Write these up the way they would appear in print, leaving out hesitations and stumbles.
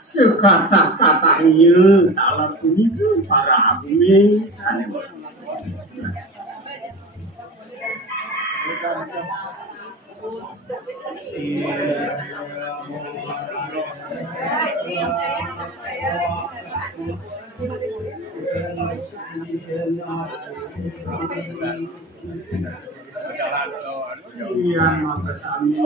Sekata-katanya dalam bunyi para bumi yang makasami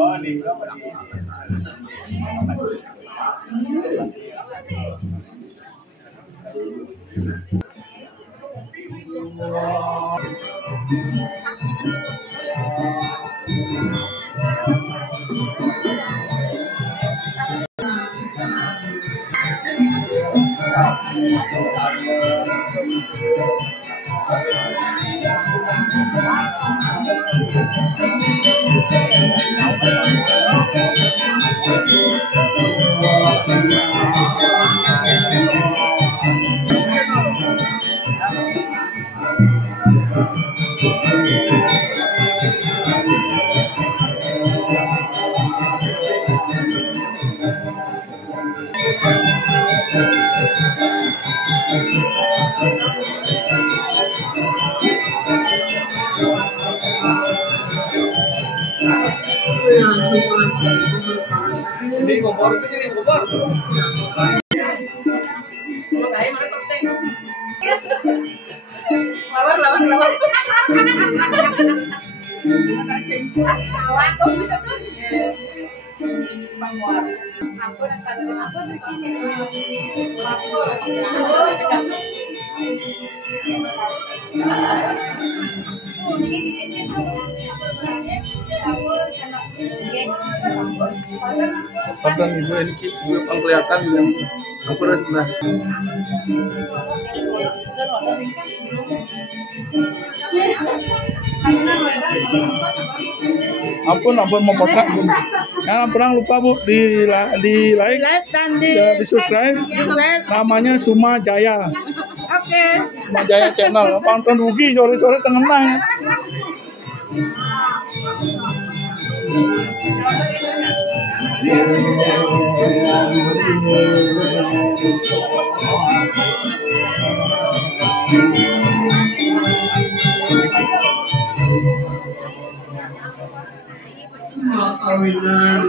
Ini kompor sini kompor. Lawar. Pasang ibu ini kelihatan yang aku sebelah. Ampun memotong. Jangan pernah lupa Bu di like dan di subscribe. Namanya Suma Jaya. Oke. Suma Jaya channel. Pantun rugi sore-sore tengenang. kawinan